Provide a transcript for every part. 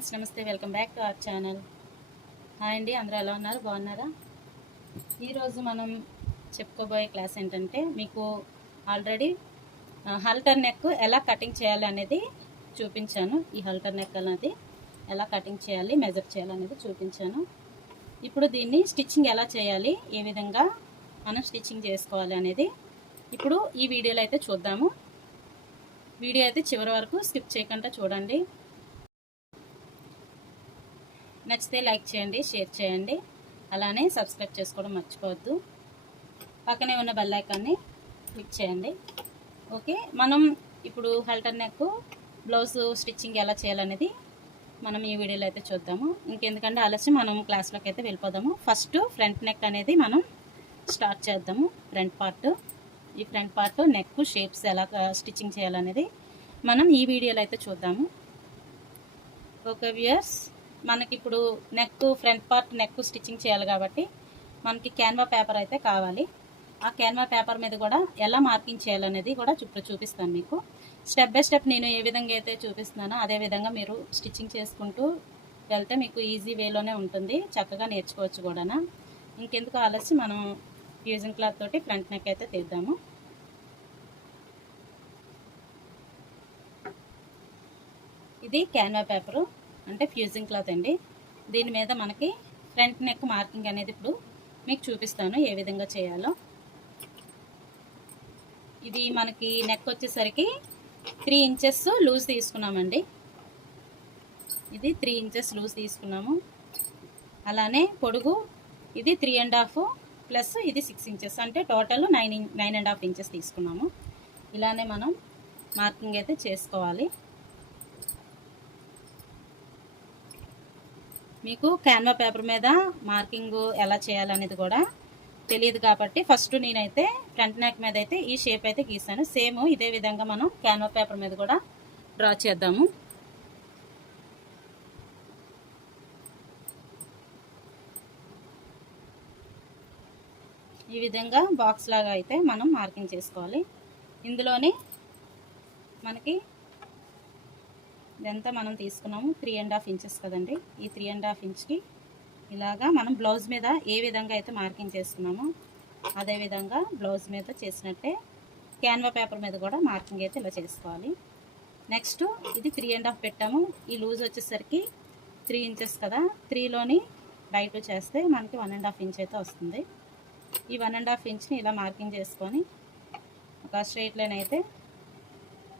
Friends, నమస్తే. Welcome back to our channel. Hi అండి, అందరూ ఎలా ఉన్నారు? బాగున్నారా? ఈరోజు మనం చెప్పుకోబోయే క్లాస్ ఏంటంటే, మీకు ఆల్రెడీ హల్టర్ నెక్ ఎలా కటింగ్ చేయాలి అనేది చూపించాను. ఈ హల్టర్ నెక్ అనేది ఎలా కటింగ్ చేయాలి, మెజర్ చేయాలి అనేది చూపించాను. ఇప్పుడు దీన్ని స్టిచ్చింగ్ ఎలా చేయాలి, ఏ విధంగా మనం స్టిచ్చింగ్ చేసుకోవాలి అనేది ఇప్పుడు ఈ వీడియోలో అయితే చూద్దాము. వీడియో అయితే చివరి వరకు స్కిప్ చేయకుండా చూడండి. నచ్చితే లైక్ చేయండి, షేర్ చేయండి, అలానే సబ్స్క్రైబ్ చేసుకోవడం మర్చిపోవద్దు. పక్కనే ఉన్న బెల్ ఐకాన్ని క్లిక్ చేయండి. ఓకే, మనం ఇప్పుడు హల్టర్ నెక్ బ్లౌజ్ స్టిచ్చింగ్ ఎలా చేయాలనేది మనం ఈ వీడియోలో అయితే చూద్దాము. ఇంకెందుకంటే ఆలస్యం, మనం క్లాస్లోకి అయితే వెళ్ళిపోదాము. ఫస్ట్ ఫ్రంట్ నెక్ అనేది మనం స్టార్ట్ చేద్దాము. ఈ ఫ్రంట్ పార్ట్ నెక్ షేప్స్ ఎలా స్టిచ్చింగ్ చేయాలనేది మనం ఈ వీడియోలో అయితే చూద్దాము. ఓకే వ్యూయర్స్, మనకి ఇప్పుడు ఫ్రంట్ పార్ట్ నెక్ స్టిచ్చింగ్ చేయాలి కాబట్టి మనకి క్యాన్వా పేపర్ అయితే కావాలి. ఆ క్యాన్వా పేపర్ మీద కూడా ఎలా మార్కింగ్ చేయాలనేది కూడా ఇప్పుడు చూపిస్తాను మీకు. స్టెప్ బై స్టెప్ నేను ఏ విధంగా అయితే చూపిస్తున్నానో అదే విధంగా మీరు స్టిచ్చింగ్ చేసుకుంటూ వెళ్తే మీకు ఈజీ వేలోనే ఉంటుంది, చక్కగా నేర్చుకోవచ్చు కూడా. ఇంకెందుకు ఆలస్యం, మనం ఫ్యూజింగ్ క్లాత్ తోటి ఫ్రంట్ నెక్ అయితే తీద్దాము. ఇది క్యాన్వా పేపరు అంటే ఫ్యూజింగ్ క్లాత్ అండి. దీని మీద మనకి ఫ్రంట్ నెక్ మార్కింగ్ అనేది ఇప్పుడు మీకు చూపిస్తాను ఏ విధంగా చేయాలో. ఇది మనకి నెక్ వచ్చేసరికి 3 ఇంచెస్ లూజ్ తీసుకున్నామండి. ఇది 3 ఇంచెస్ లూజ్ తీసుకున్నాము. అలానే పొడుగు ఇది 3.5 ప్లస్ ఇది 6 ఇంచెస్, అంటే టోటల్ 9.5 ఇంచెస్ తీసుకున్నాము. ఇలానే మనం మార్కింగ్ అయితే చేసుకోవాలి. మీకు క్యాన్వా పేపర్ మీద మార్కింగ్ ఎలా చేయాలనేది కూడా తెలియదు కాబట్టి ఫస్ట్ నేనైతే ఫ్రంట్ నెక్ మీద అయితే ఈ షేప్ అయితే గీసాను. సేమ్ ఇదే విధంగా మనం క్యాన్వా పేపర్ మీద కూడా డ్రా చేద్దాము. ఈ విధంగా బాక్స్ లాగా అయితే మనం మార్కింగ్ చేసుకోవాలి. ఇందులోనే మనకి ఇదంతా మనం తీసుకున్నాము 3.5 ఇంచెస్ కదండి. ఈ 3.5 ఇంచ్కి ఇలాగా మనం బ్లౌజ్ మీద ఏ విధంగా అయితే మార్కింగ్ చేసుకున్నామో అదే విధంగా బ్లౌజ్ మీద చేసినట్టే క్యాన్వా పేపర్ మీద కూడా మార్కింగ్ అయితే ఇలా చేసుకోవాలి. నెక్స్ట్ ఇది 3.5 పెట్టాము. ఈ లూజ్ వచ్చేసరికి 3 ఇంచెస్ కదా, 3లోని బై 2 చేస్తే మనకి 1.5 ఇంచ్ అయితే వస్తుంది. ఈ 1.5 ఇంచ్ని ఇలా మార్కింగ్ చేసుకొని ఒక స్ట్రైట్ లైన్ అయితే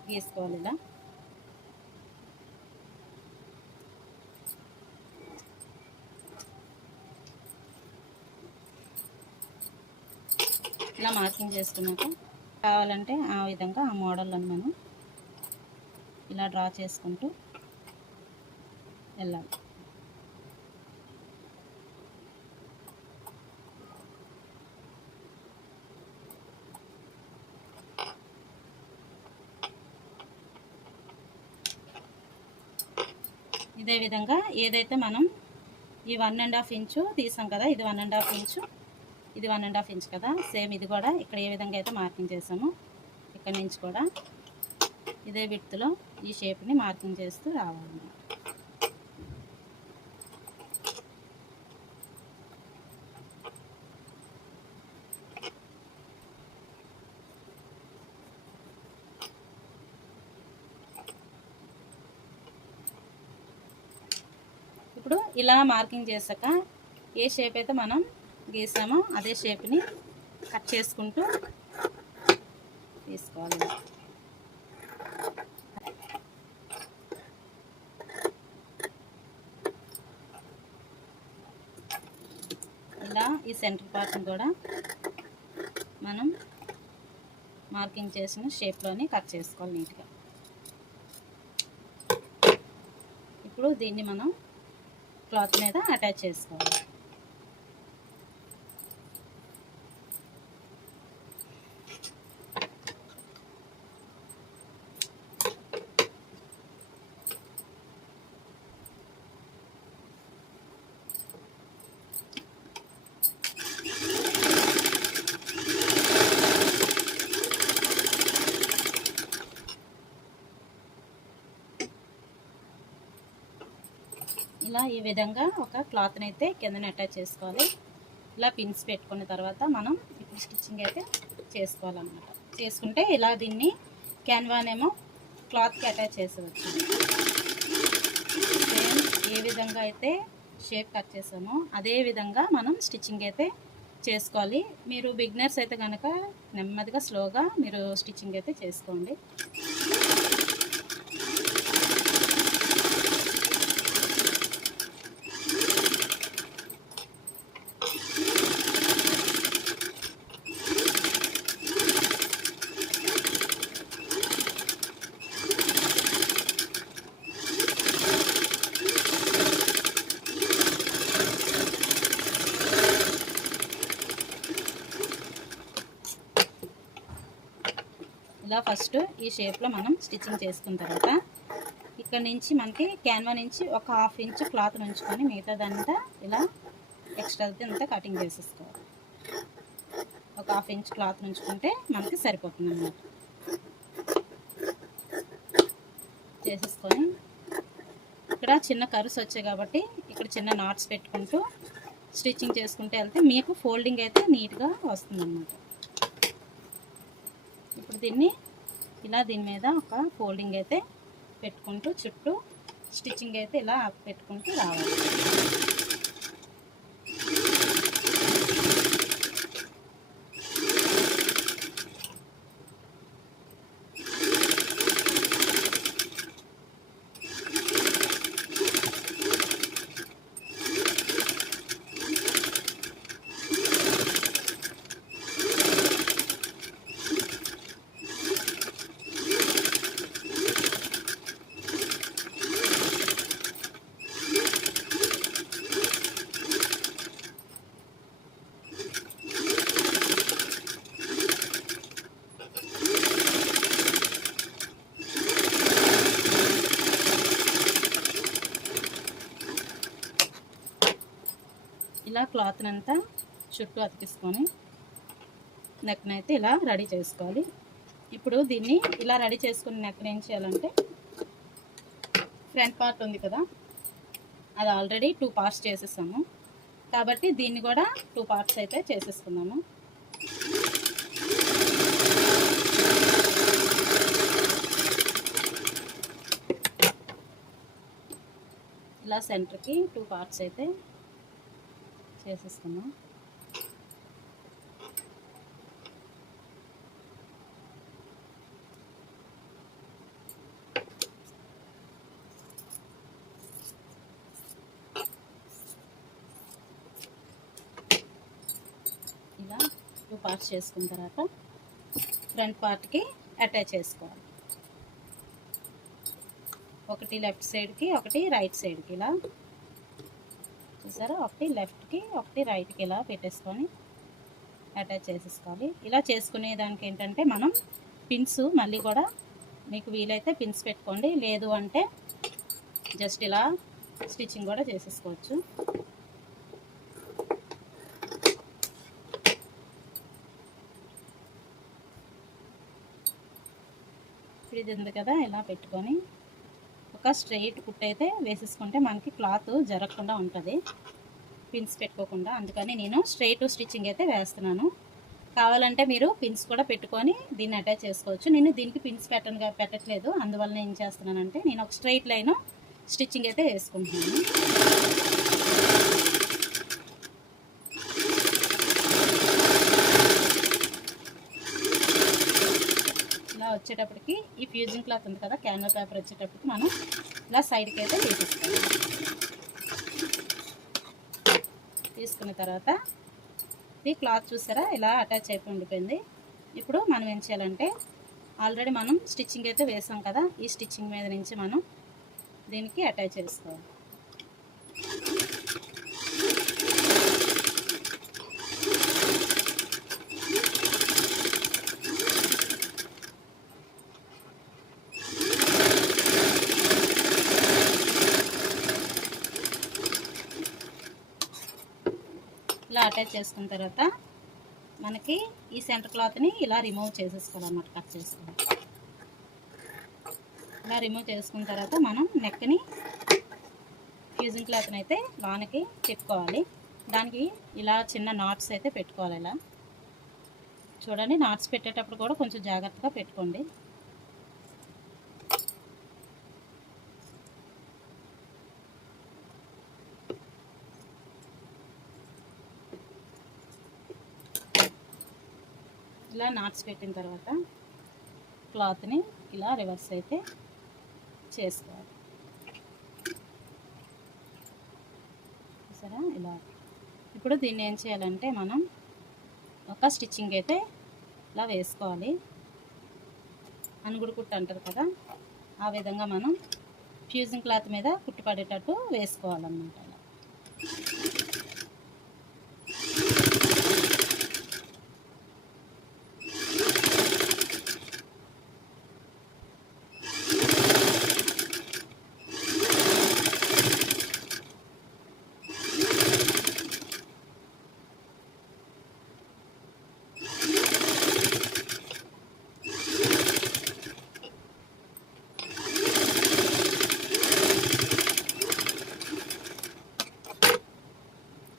గీసుకోవాలి. ఇలా మార్కింగ్ చేసుకున్నాక కావాలంటే ఆ విధంగా ఆ మోడల్ని మనం ఇలా డ్రా చేసుకుంటూ వెళ్ళాలి. ఇదే విధంగా ఏదైతే మనం ఈ 1.5 ఇంచు తీసాం కదా, ఇది 1.5 ఇంచు, ఇది 1.5 ఇంచ్ కదా, సేమ్ ఇది కూడా ఇక్కడ ఏ విధంగా అయితే మార్కింగ్ చేసామో ఇక్కడ నుంచి కూడా ఇదే విడ్త్లో ఈ షేప్ని మార్కింగ్ చేస్తూ రావాలి. ఇప్పుడు ఇలా మార్కింగ్ చేశాక ఏ షేప్ అయితే మనం గీసామో అదే షేప్ని కట్ చేసుకుంటూ తీసుకోవాలి. ఇలా ఈ సెంటర్ పార్ట్ని కూడా మనం మార్కింగ్ చేసిన షేప్లోని కట్ చేసుకోవాలి నీట్గా. ఇప్పుడు దీన్ని మనం క్లాత్ మీద అటాచ్ చేసుకోవాలి. ఈ విధంగా ఒక క్లాత్ని అయితే కిందన అటాచ్ చేసుకోవాలి. ఇలా పిన్స్ పెట్టుకున్న తర్వాత మనం ఇప్పుడు స్టిచ్చింగ్ అయితే చేసుకోవాలన్నమాట. చేసుకుంటే ఇలా దీన్ని క్యాన్వానేమో క్లాత్కి అటాచ్ చేసేవచ్చు. సేమ్ ఏ విధంగా అయితే షేప్ కట్ చేసామో అదే విధంగా మనం స్టిచ్చింగ్ అయితే చేసుకోవాలి. మీరు బిగినర్స్ అయితే కనుక నెమ్మదిగా స్లోగా మీరు స్టిచ్చింగ్ అయితే చేసుకోండి. ఇలా ఫస్ట్ ఈ షేప్లో మనం స్టిచ్చింగ్ చేసుకున్న తర్వాత ఇక్కడ నుంచి మనకి క్యాన్వా నుంచి ఒక 1/2 ఇంచ్ క్లాత్ ఉంచుకొని మిగతాదంతా ఇలా ఎక్స్ట్రా అంతా కటింగ్ చేసేసుకోవాలి. ఒక 1/2 ఇంచ్ క్లాత్ ఉంచుకుంటే మనకి సరిపోతుంది అన్నమాట. చేసేసుకొని ఇక్కడ చిన్న కర్వ్స్ వచ్చాయి కాబట్టి ఇక్కడ చిన్న నాట్స్ పెట్టుకుంటూ స్టిచ్చింగ్ చేసుకుంటే వెళ్తే మీకు ఫోల్డింగ్ అయితే నీట్గా వస్తుంది అన్నమాట. ఇప్పుడు దీన్ని ఇలా దీని మీద ఒక ఫోల్డింగ్ అయితే పెట్టుకుంటూ చుట్టూ స్టిచ్చింగ్ అయితే ఇలా పెట్టుకుంటూ రావాలి. ఇలా క్లాత్ని అంతా చుట్టూ అతికిసుకొని నెక్ని అయితే ఇలా రెడీ చేసుకోవాలి. ఇప్పుడు దీన్ని ఇలా రెడీ చేసుకుని నెక్ని ఏం చేయాలంటే ఫ్రంట్ పార్ట్ ఉంది కదా, అది ఆల్రెడీ 2 పార్ట్స్ చేసేసాము కాబట్టి దీన్ని కూడా 2 పార్ట్స్ అయితే చేసేసుకున్నాము. ఇలా సెంటర్కి 2 పార్ట్స్ అయితే చేసేసుకున్నాం. ఇలా 2 పార్ట్స్ చేసుకున్న తర్వాత ఫ్రంట్ పార్ట్కి అటాచ్ చేసుకోవాలి. ఒకటి లెఫ్ట్ సైడ్కి ఒకటి రైట్ సైడ్కి ఇలా చూసారా, ఒకటి లెఫ్ట్కి ఒకటి రైట్కి ఇలా పెట్టేసుకొని అటాచ్ చేసేసుకోవాలి. ఇలా చేసుకునే దానికి ఏంటంటే మనం పిన్స్ మళ్ళీ కూడా మీకు వీలైతే పిన్స్ పెట్టుకోండి, లేదు అంటే జస్ట్ ఇలా స్టిచ్చింగ్ కూడా చేసేసుకోవచ్చు. ఇప్పుడు ఇది ఉంది కదా, ఇలా పెట్టుకొని ఒక స్ట్రెయిట్ కుట్ అయితే వేసేసుకుంటే మనకి క్లాత్ జరగకుండా ఉంటుంది పిన్స్ పెట్టుకోకుండా. అందుకని నేను స్ట్రెయిట్ స్టిచ్చింగ్ అయితే వేస్తున్నాను. కావాలంటే మీరు పిన్స్ కూడా పెట్టుకొని దీన్ని అటాచ్ చేసుకోవచ్చు. నేను దీనికి పిన్స్ పెట్టట్లేదు, అందువల్ల ఏం చేస్తున్నానంటే నేను ఒక స్ట్రెయిట్ లైన్ స్టిచ్చింగ్ అయితే వేసుకుంటున్నాను. వచ్చేటప్పటికి ఈ ఫ్యూజింగ్ క్లాత్ ఉంది కదా, క్యాన్వా పేపర్ వచ్చేటప్పటికి మనం ఇలా సైడ్కి అయితే తీసేసుకోవాలి. తీసుకున్న తర్వాత ఈ క్లాత్ చూసారా ఇలా అటాచ్ అయిపోయి ఉండిపోయింది. ఇప్పుడు మనం ఏం చేయాలంటే ఆల్రెడీ మనం స్టిచ్చింగ్ అయితే వేసాం కదా, ఈ స్టిచ్చింగ్ మీద నుంచి మనం దీనికి అటాచ్ చేసుకోవాలి. ఇలా అటాచ్ చేసుకున్న తర్వాత మనకి ఈ సెంటర్ క్లాత్ని ఇలా రిమూవ్ చేసేసుకోవాలన్నమాట, కట్ చేసుకోవాలి. ఇలా రిమూవ్ చేసుకున్న తర్వాత మనం నెక్ని ఫ్యూజింగ్ క్లాత్ని అయితే లోనికి తిప్పుకోవాలి. దానికి ఇలా చిన్న నాట్స్ అయితే పెట్టుకోవాలి. ఇలా చూడండి, నాట్స్ పెట్టేటప్పుడు కూడా కొంచెం జాగ్రత్తగా పెట్టుకోండి. ఇలా నాట్స్ పెట్టిన తర్వాత క్లాత్ని ఇలా రివర్స్ అయితే చేసుకోవాలి. సరే, ఇలా ఇప్పుడు దీన్ని ఏం చేయాలంటే మనం ఒక స్టిచ్చింగ్ అయితే ఇలా వేసుకోవాలి. అనుగుడు కుట్టు అంటారు కదా, ఆ విధంగా మనం ఫ్యూజింగ్ క్లాత్ మీద కుట్టు పడేటట్టు వేసుకోవాలన్నమాట.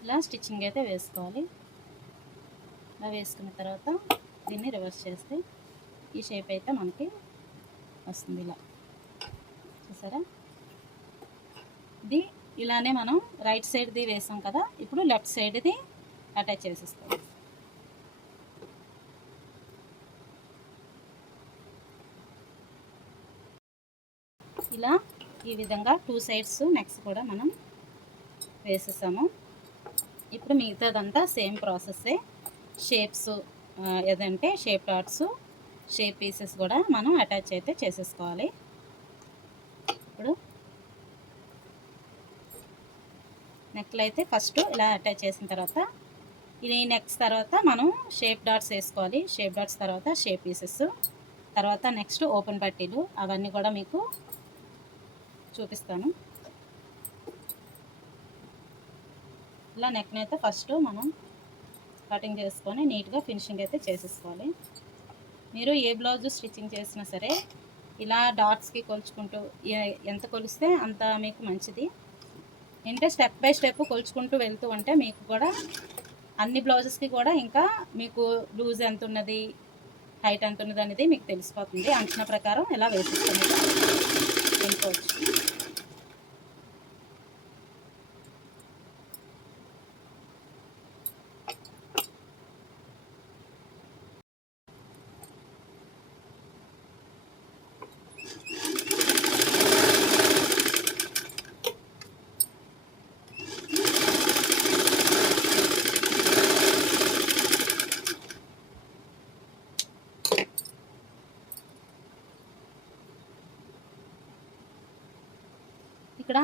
అలా స్టిచ్చింగ్ అయితే వేసుకోవాలి. ఇలా వేసుకున్న తర్వాత దీన్ని రివర్స్ చేస్తే ఈ షేప్ అయితే మనకి వస్తుంది. ఇలా చూసారా, ఇది ఇలానే మనం రైట్ సైడ్ది వేసాం కదా, ఇప్పుడు లెఫ్ట్ సైడ్ది అటాచ్ చేసేస్తాం. ఇలా ఈ విధంగా 2 సైడ్స్ నెక్స్ట్ కూడా మనం వేసేసాము. ఇప్పుడు మిగతాదంతా సేమ్ ప్రాసెస్సే. షేప్స్ ఏదంటే షేప్ డాట్స్, షేప్ పీసెస్ కూడా మనం అటాచ్ అయితే చేసేసుకోవాలి. ఇప్పుడు నెక్లు అయితే ఫస్ట్ ఇలా అటాచ్ చేసిన తర్వాత ఇది నెక్స్ట్ తర్వాత మనం షేప్ డాట్స్ వేసుకోవాలి. షేప్ డాట్స్ తర్వాత షేప్ పీసెస్, తర్వాత నెక్స్ట్ ఓపెన్ పట్టీలు, అవన్నీ కూడా మీకు చూపిస్తాను. ఇలా నెక్ని అయితే ఫస్ట్ మనం కటింగ్ చేసుకొని నీట్గా ఫినిషింగ్ అయితే చేసేసుకోవాలి. మీరు ఏ బ్లౌజ్ స్టిచ్చింగ్ చేసినా సరే ఇలా డాట్స్కి కొలుచుకుంటూ ఎంత కొలిస్తే అంత మీకు మంచిది. అంటే స్టెప్ బై స్టెప్ కొలుచుకుంటూ వెళ్తూ ఉంటే మీకు కూడా అన్ని బ్లౌజెస్కి కూడా ఇంకా మీకు లూజ్ ఎంత ఉన్నది, హైట్ ఎంత ఉన్నది అనేది మీకు తెలిసిపోతుంది. అంచనా ప్రకారం ఇలా వేసేసుకొని వెళ్ళిపోవచ్చు. ఇక్కడ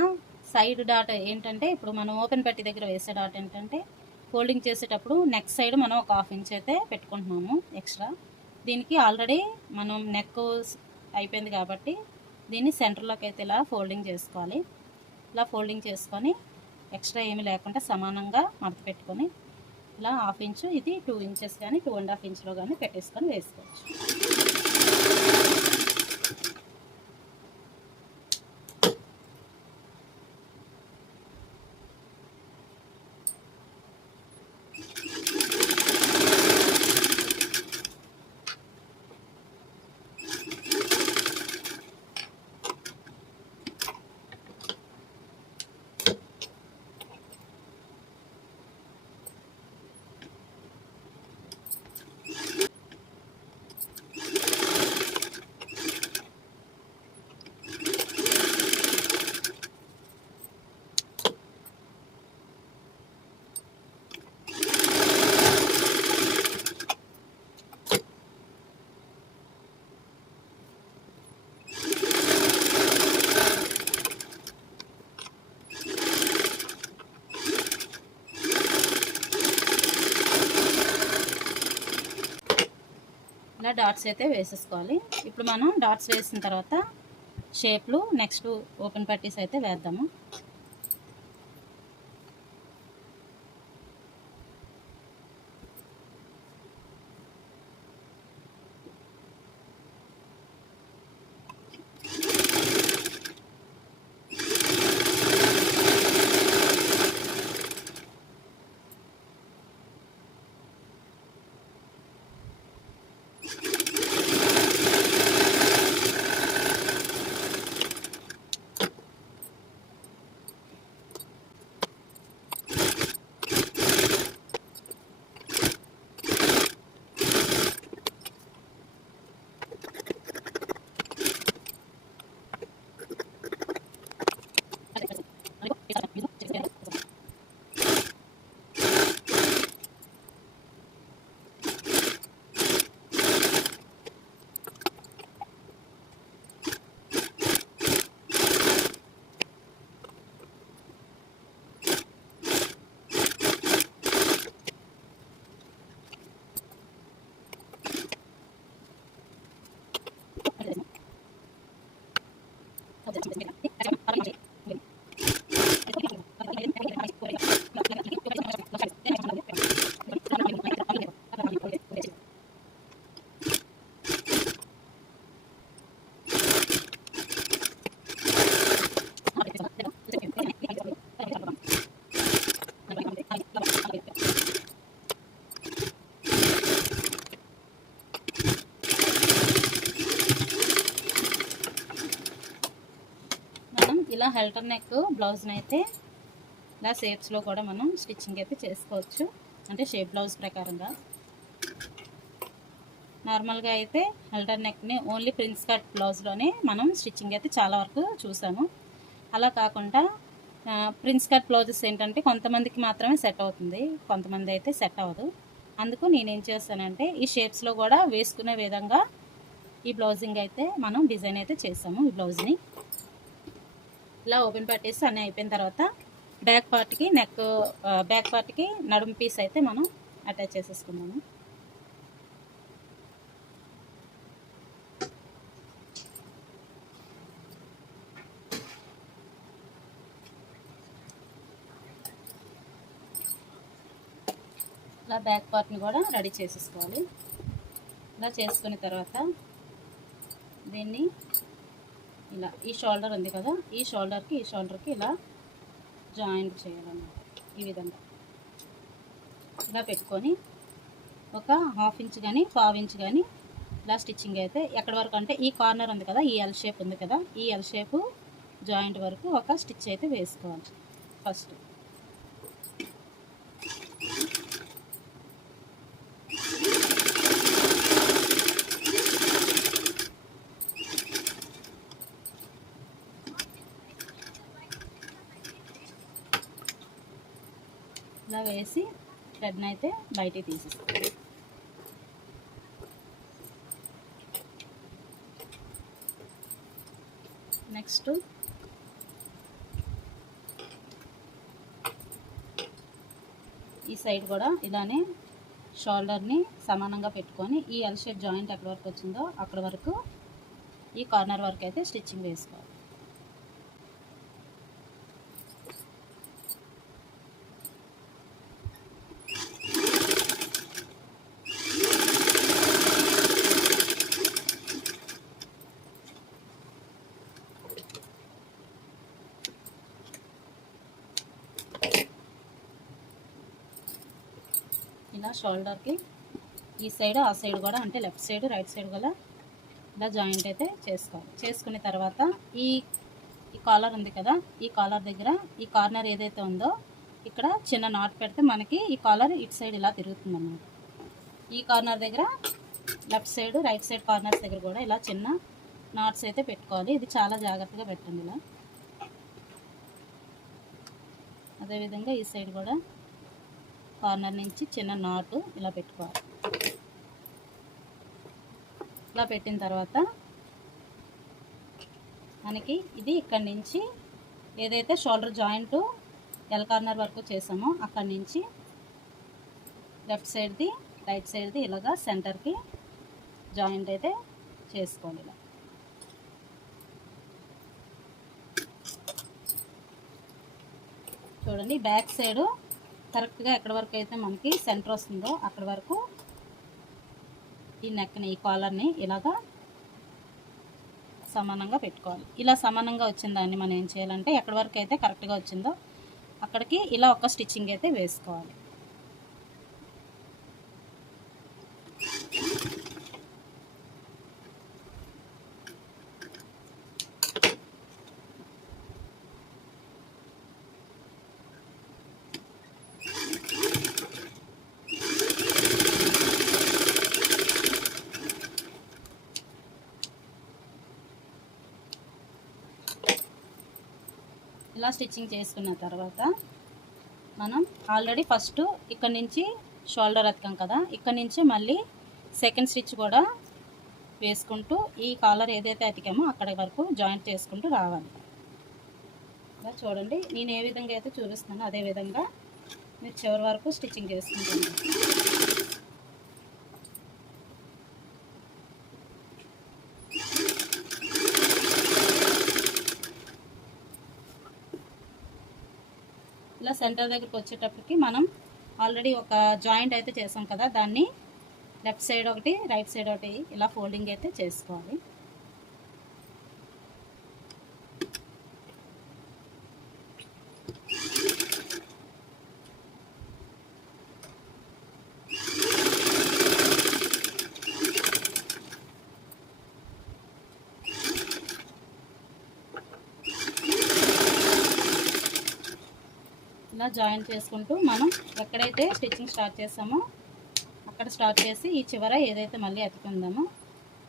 సైడ్ డాట్ ఏంటంటే ఇప్పుడు మనం ఓపెన్ పట్టి దగ్గర వేసే డాట్ ఏంటంటే ఫోల్డింగ్ చేసేటప్పుడు నెక్ సైడ్ మనం ఒక 1/2 ఇంచ్ అయితే పెట్టుకుంటున్నాము ఎక్స్ట్రా. దీనికి ఆల్రెడీ మనం నెక్ అయిపోయింది కాబట్టి దీన్ని సెంటర్లోకి అయితే ఇలా ఫోల్డింగ్ చేసుకోవాలి. ఇలా ఫోల్డింగ్ చేసుకొని ఎక్స్ట్రా ఏమీ లేకుండా సమానంగా మడత పెట్టుకొని ఇలా 1/2 ఇంచు, ఇది 2 ఇంచెస్ కానీ 2.5 ఇంచ్లో కానీ పెట్టేసుకొని వేసుకోవచ్చు. ఇలా డాట్స్ అయితే వేసేసుకోవాలి. ఇప్పుడు మనం డాట్స్ వేసిన తర్వాత షేప్లు నెక్స్ట్ ఓపెన్ పట్టీస్ అయితే వేద్దాము. హెల్టర్ నెక్ బ్లౌజ్ని అయితే ఇలా షేప్స్లో కూడా మనం స్టిచ్చింగ్ అయితే చేసుకోవచ్చు, అంటే షేప్ బ్లౌజ్ ప్రకారంగా. నార్మల్గా అయితే హెల్టర్ నెక్ని ఓన్లీ ప్రిన్స్ కట్ బ్లౌజ్లోనే మనం స్టిచ్చింగ్ అయితే చాలా వరకు చూసాము. అలా కాకుండా ప్రిన్స్ కట్ బ్లౌజెస్ ఏంటంటే కొంతమందికి మాత్రమే సెట్ అవుతుంది, కొంతమంది అయితే సెట్ అవ్వదు. అందుకు నేనేం చేస్తానంటే ఈ షేప్స్లో కూడా వేసుకునే విధంగా ఈ బ్లౌజింగ్ అయితే మనం డిజైన్ అయితే చేసాము. ఈ బ్లౌజ్ని ఇలా ఓపెన్ పట్టేసి అన్నీ అయిపోయిన తర్వాత బ్యాక్ పార్ట్కి నడుము పీస్ అయితే మనం అటాచ్ చేసేసుకుందాము. ఇలా బ్యాక్ పార్ట్ని కూడా రెడీ చేసేసుకోవాలి. ఇలా చేసుకున్న తర్వాత దీన్ని ఇలా ఈ షోల్డర్ ఉంది కదా, ఈ షోల్డర్కి ఇలా జాయింట్ చేయాలన్నమాట. ఈ విధంగా ఇలా పెట్టుకొని ఒక 1/2 ఇంచ్ కానీ 1/4 ఇంచ్ కానీ ఇలా స్టిచ్చింగ్ అయితే ఎక్కడి వరకు అంటే ఈ కార్నర్ ఉంది కదా, ఈ ఎల్ షేప్ ఉంది కదా, ఈ ఎల్ షేపు జాయింట్ వరకు ఒక స్టిచ్ అయితే వేసుకోవాలి ఫస్ట్. ఇలా వేసి థ్రెడ్ని అయితే బయటికి తీసేస్తాం. నెక్స్ట్ ఈ సైడ్ కూడా ఇలానే షోల్డర్ని సమానంగా పెట్టుకొని ఈ ఎల్ షేప్ జాయింట్ ఎక్కడి వరకు వచ్చిందో అక్కడ వరకు ఈ కార్నర్ వరకు అయితే స్టిచ్చింగ్ వేసుకోవాలి. ఇలా షోల్డర్కి ఈ సైడ్ ఆ సైడ్ కూడా అంటే లెఫ్ట్ సైడ్ రైట్ సైడ్ కూడా ఇలా జాయింట్ అయితే చేసుకోవాలి. చేసుకున్న తర్వాత ఈ కాలర్ ఉంది కదా, ఈ కాలర్ దగ్గర ఈ కార్నర్ ఏదైతే ఉందో ఇక్కడ చిన్న నాట్ పెడితే మనకి ఈ కాలర్ ఇటు సైడ్ ఇలా తిరుగుతుంది అన్నమాట. ఈ కార్నర్ దగ్గర left side right side corners దగ్గర కూడా ఇలా చిన్న నాట్స్ అయితే పెట్టుకోవాలి. ఇది చాలా జాగ్రత్తగా పెట్టండి ఇలా. అదేవిధంగా ఈ సైడ్ కూడా కార్నర్ నుంచి చిన్న నాటు ఇలా పెట్టుకోవాలి. ఇలా పెట్టిన తర్వాత మనకి ఇది ఇక్కడి నుంచి ఏదైతే షోల్డర్ జాయింట్ ఎల్ కార్నర్ వరకు చేసామో అక్కడి నుంచి లెఫ్ట్ సైడ్ది రైట్ సైడ్ది ఇలాగా సెంటర్కి జాయింట్ అయితే చేసుకోవాలి. ఇలా చూడండి, బ్యాక్ సైడ్ కరెక్ట్గా ఎక్కడి వరకు అయితే మనకి సెంటర్ వస్తుందో అక్కడి వరకు ఈ నెక్ని ఈ కాలర్ని ఇలాగా సమానంగా పెట్టుకోవాలి. ఇలా సమానంగా వచ్చిన దాన్ని మనం ఏం చేయాలంటే ఎక్కడి వరకు అయితే కరెక్ట్గా వచ్చిందో అక్కడికి ఇలా ఒక స్టిచ్చింగ్ అయితే వేసుకోవాలి. ఇలా స్టిచ్చింగ్ చేసుకున్న తర్వాత మనం ఆల్రెడీ ఫస్ట్ ఇక్కడ నుంచి షోల్డర్ అతికాం కదా, ఇక్కడ నుంచి మళ్ళీ సెకండ్ స్టిచ్ కూడా వేసుకుంటూ ఈ కాలర్ ఏదైతే అతికామో అక్కడి వరకు జాయింట్ చేసుకుంటూ రావాలి. ఇలా చూడండి, నేను ఏ విధంగా అయితే చూపిస్తున్నానో అదే విధంగా మీరు చివరి వరకు స్టిచ్చింగ్ చేసుకుంటాను. ఇలా సెంటర్ దగ్గరికి వచ్చేటప్పటికి మనం ఆల్రెడీ ఒక జాయింట్ అయితే చేసాం కదా, దాన్ని లెఫ్ట్ సైడ్ ఒకటి రైట్ సైడ్ ఒకటి ఇలా ఫోల్డింగ్ అయితే చేసుకోవాలి. అలా జాయిన్ చేసుకుంటూ మనం ఎక్కడైతే స్టిచ్చింగ్ స్టార్ట్ చేసామో అక్కడ స్టార్ట్ చేసి ఈ చివర ఏదైతే మళ్ళీ అతుకుందామో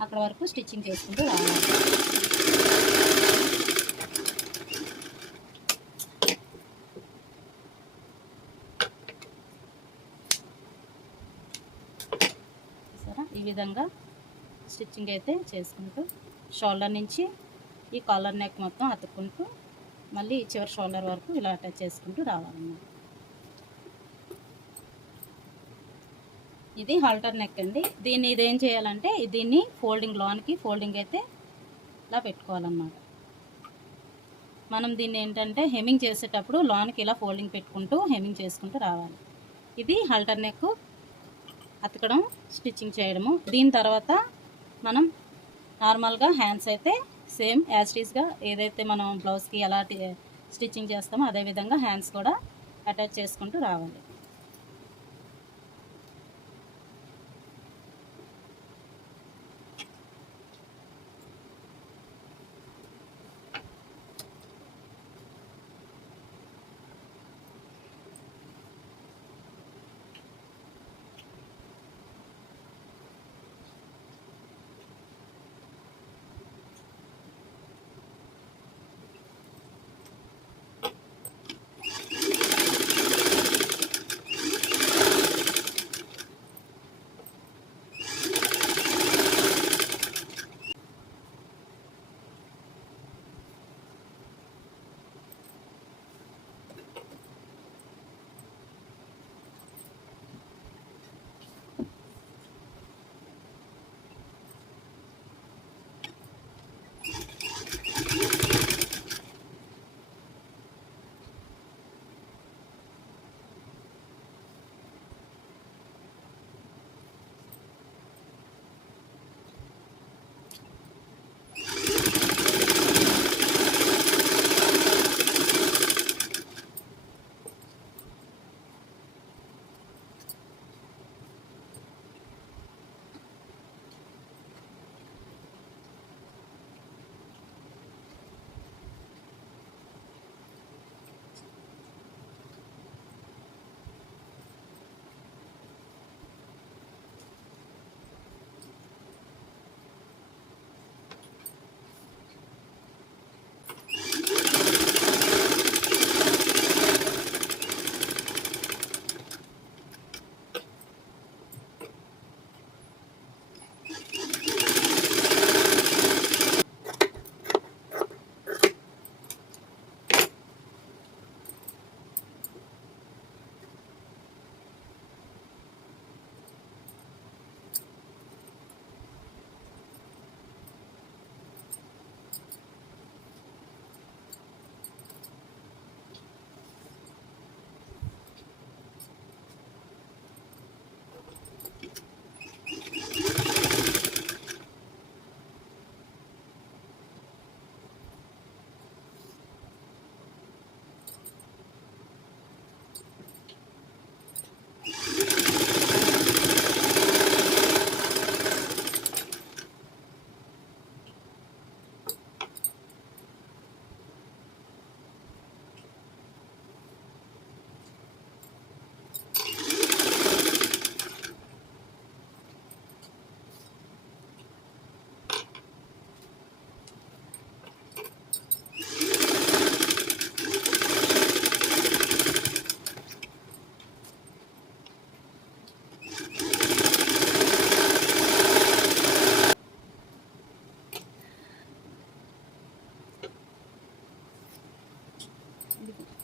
అక్కడ వరకు స్టిచ్చింగ్ చేసుకుంటూ రావాలి. సరే, ఈ విధంగా స్టిచ్చింగ్ అయితే చేసుకుంటూ షోల్డర్ నుంచి ఈ కాలర్ నెక్ మొత్తం అతుక్కుంటూ మళ్ళీ చివరి షోల్డర్ వరకు ఇలా అటాచ్ చేసుకుంటూ రావాలన్నమాట. ఇది హాల్టర్ నెక్ అండి. దీన్ని ఇదేం చేయాలంటే దీన్ని ఫోల్డింగ్ లోనికి ఫోల్డింగ్ అయితే ఇలా పెట్టుకోవాలన్నమాట. మనం దీన్ని ఏంటంటే హెమ్మింగ్ చేసేటప్పుడు లోనికి ఇలా ఫోల్డింగ్ పెట్టుకుంటూ హెమ్మింగ్ చేసుకుంటూ రావాలి. ఇది హాల్టర్ నెక్ అతకడం స్టిచ్చింగ్ చేయడము. దీని తర్వాత మనం నార్మల్గా హ్యాండ్స్ అయితే సేమ్ యాజ్ ఇట్ ఈస్గా ఏదైతే మనం బ్లౌజ్కి ఎలా స్టిచ్చింగ్ చేస్తామో అదేవిధంగా హ్యాండ్స్ కూడా అటాచ్ చేసుకుంటూ రావాలి.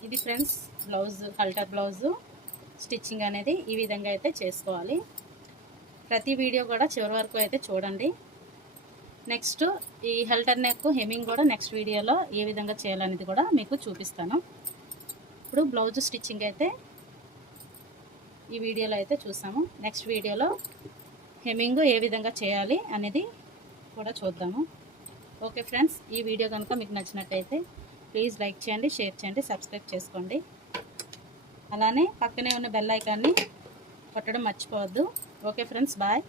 ఇది ఫ్రెండ్స్ బ్లౌజ్, హల్టర్ బ్లౌజు స్టిచ్చింగ్ అనేది ఈ విధంగా అయితే చేసుకోవాలి. ప్రతి వీడియో కూడా చివరి వరకు అయితే చూడండి. నెక్స్ట్ ఈ హల్టర్ నెక్ హెమ్మింగ్ కూడా నెక్స్ట్ వీడియోలో ఏ విధంగా చేయాలనేది కూడా మీకు చూపిస్తాను. ఇప్పుడు బ్లౌజ్ స్టిచ్చింగ్ అయితే ఈ వీడియోలో అయితే చూసాము. నెక్స్ట్ వీడియోలో హెమ్మింగ్ ఏ విధంగా చేయాలి అనేది కూడా చూద్దాము. ఓకే ఫ్రెండ్స్, ఈ వీడియో కనుక మీకు నచ్చినట్టయితే ప్లీజ్ లైక్ చేయండి, షేర్ చేయండి, సబ్స్క్రైబ్ చేసుకోండి. అలానే పక్కనే ఉన్న బెల్ ఐకాన్ని కొట్టడం మర్చిపోవద్దు. Okay friends, bye.